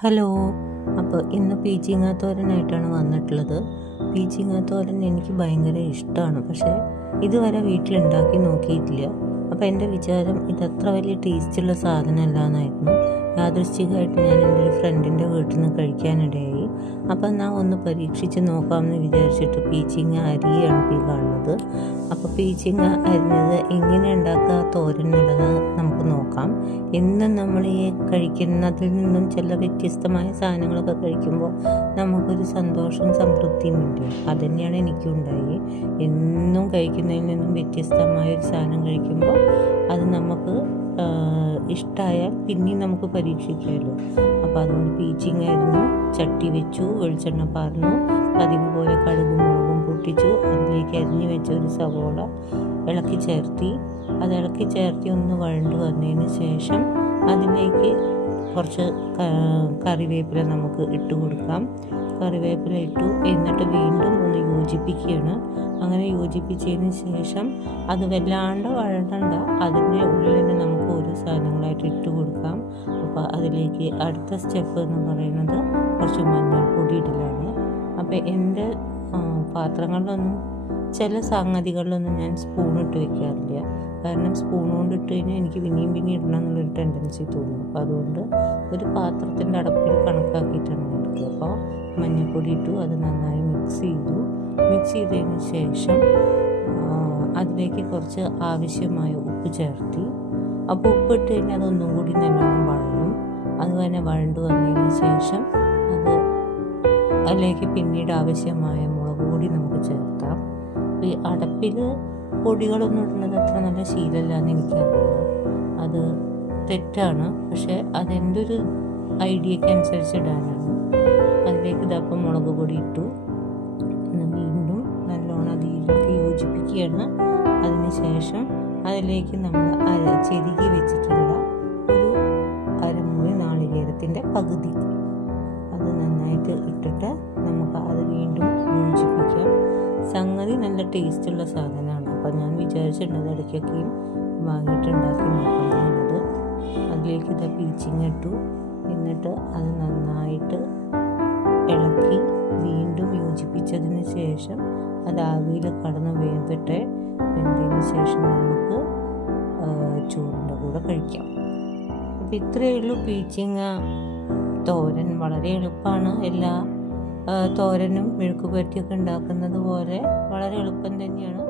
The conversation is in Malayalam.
ഹലോ. അപ്പോൾ ഇന്ന് പീച്ചിങ്ങ തോരനായിട്ടാണ് വന്നിട്ടുള്ളത്. പീച്ചിങ്ങ തോരൻ എനിക്ക് ഭയങ്കര ഇഷ്ടമാണ് പക്ഷേ ഇതുവരെ വീട്ടിലുണ്ടാക്കി നോക്കിയിട്ടില്ല. അപ്പോൾ എന്റെ വിചാരം ഇതത്ര വലിയ ടേസ്റ്റുള്ള സാധനമല്ല എന്നായിരുന്നു യാദൃശ്ചികമായിട്ട് ഞാൻ എന്റെ ഒരു ഫ്രണ്ടിന്റെ വീട്ടിൽ നിന്ന് കഴിക്കാനിടയായി. അപ്പോൾ ഞാൻ ഒന്ന് പരീക്ഷിച്ച് നോക്കാമെന്ന് വിചാരിച്ചിട്ട് പീച്ചിങ്ങ അരിയാണ് ഈ കാണുന്നത്. പീച്ചിങ്ങ അരിഞ്ഞത് എങ്ങനെ ഉണ്ടാക്കുക തോരനുള്ളത് നമുക്ക് നോക്കാം. എന്നും നമ്മൾ ഈ കഴിക്കുന്നതിൽ നിന്നും ചില വ്യത്യസ്തമായ സാധനങ്ങളൊക്കെ കഴിക്കുമ്പോൾ നമുക്കൊരു സന്തോഷവും സംതൃപ്തിയും ഉണ്ട് അതുതന്നെയാണ് എനിക്കും ഉണ്ടായി. എന്നും കഴിക്കുന്നതിൽ നിന്നും വ്യത്യസ്തമായ ഒരു സാധനം കഴിക്കുമ്പോൾ അത് നമുക്ക് ഇഷ്ടമായാൽ പിന്നെയും നമുക്ക് പരീക്ഷിക്കാമല്ലോ. അപ്പോൾ അതുകൊണ്ട് പീച്ചിങ് ആയിരുന്നു ചട്ടി വെച്ചു വെളിച്ചെണ്ണ പാർന്നു പതിവ് അരിഞ്ഞു വെച്ച ഒരു സവോള ഇളക്കി ചേർത്തി. അത് ഇളക്കി ചേർത്തി ഒന്ന് വഴണ്ടു വന്നതിന് ശേഷം അതിലേക്ക് കുറച്ച് കറിവേപ്പില നമുക്ക് ഇട്ട് കൊടുക്കാം. കറിവേപ്പില ഇട്ടു. എന്നിട്ട് വീണ്ടും ഒന്ന് യോജിപ്പിക്കുകയാണ്. അങ്ങനെ യോജിപ്പിച്ചതിന് ശേഷം അത് വല്ലാണ്ട് വഴണ്ടണ്ട. അതിന്റെ ഉള്ളിൽ തന്നെ നമുക്ക് ഓരോ സാധനങ്ങളായിട്ട് ഇട്ട് കൊടുക്കാം. അപ്പോൾ അതിലേക്ക് അടുത്ത സ്റ്റെപ്പ് എന്ന് പറയുന്നത് കുറച്ച് മഞ്ഞൾപ്പൊടി ഇടലാണ്. അപ്പോൾ എന്റെ പാത്രങ്ങളിലൊന്നും ചില സംഗതികളിലൊന്നും ഞാൻ സ്പൂൺ ഇട്ട് വെക്കാറില്ല. കാരണം സ്പൂൺ കൊണ്ട് ഇട്ട് കഴിഞ്ഞാൽ എനിക്ക് പിന്നെയും പിന്നെയും ഇടണം എന്നുള്ളൊരു ടെൻഡൻസി തോന്നും. അപ്പോൾ അതുകൊണ്ട് ഒരു പാത്രത്തിന്റെ അടപ്പിൽ കണക്കാക്കിയിട്ടാണ് ഞാൻ എടുക്കുക അപ്പോൾ മഞ്ഞൾപ്പൊടി ഇട്ടു അത് നന്നായി മിക്സ് ചെയ്തു. മിക്സ് ചെയ്തതിന് ശേഷം അതിലേക്ക് കുറച്ച് ആവശ്യമായ ഉപ്പ് ചേർത്തി. അപ്പോൾ ഉപ്പ് ഇട്ട് കഴിഞ്ഞാൽ അതൊന്നും കൂടി നല്ലോണം വഴലും അത് തന്നെ വഴണ്ടു വന്നതിന് ശേഷം അത് അതിലേക്ക് പിന്നീട് ആവശ്യമായ മുളക് പൊടി നമുക്ക് ചേർത്താം ഈ അടപ്പിൽ പൊടികളൊന്നും ഇടുന്നത് അത്ര നല്ല ശീലമല്ല എന്ന് എനിക്കറിയാം അത് തെറ്റാണ്. പക്ഷേ അതെന്റെ ഒരു ഐഡിയക്ക് അനുസരിച്ച് ഇടാനാണ്. അതിലേക്ക് ഇതപ്പം മുളക് പൊടി ഇട്ടു. വീണ്ടും നല്ലോണം അതിലേക്ക് യോജിപ്പിക്കുകയാണ്. അതിനുശേഷം അതിലേക്ക് നമ്മൾ അര ചെരുകി വെച്ചിട്ടുള്ള ഒരു അരമുറി നാളികേരത്തിന്റെ പകുതി. അത് നന്നായിട്ട് ഇട്ടിട്ട് സംഗതി നല്ല ടേസ്റ്റുള്ള സാധനമാണ്. അപ്പോൾ ഞാൻ വിചാരിച്ചിട്ടുണ്ട് ഇടയ്ക്കൊക്കെയും വാങ്ങിയിട്ടുണ്ടാക്കി നോക്കാമെന്നുള്ളത് അതിലേക്ക് ഇതാ പീച്ചിങ് ഇട്ടു. എന്നിട്ട് അത് നന്നായിട്ട് ഇളക്കി വീണ്ടും യോജിപ്പിച്ചതിന് ശേഷം അത് ആവിയിൽ കടന്ന് വേണ്ടിട്ട് വെന്തതിന് ശേഷം നമുക്ക് ചോറിന്റെ കൂടെ കഴിക്കാം. അപ്പോൾ ഇത്രയേ ഉള്ളൂ പീച്ചിങ്ങ തോരൻ വളരെ എളുപ്പമാണ്. എല്ലാ തോരനും മെഴുക്കുപുരട്ടിയൊക്കെ ഉണ്ടാക്കുന്നത് പോലെ വളരെ എളുപ്പം തന്നെയാണ്.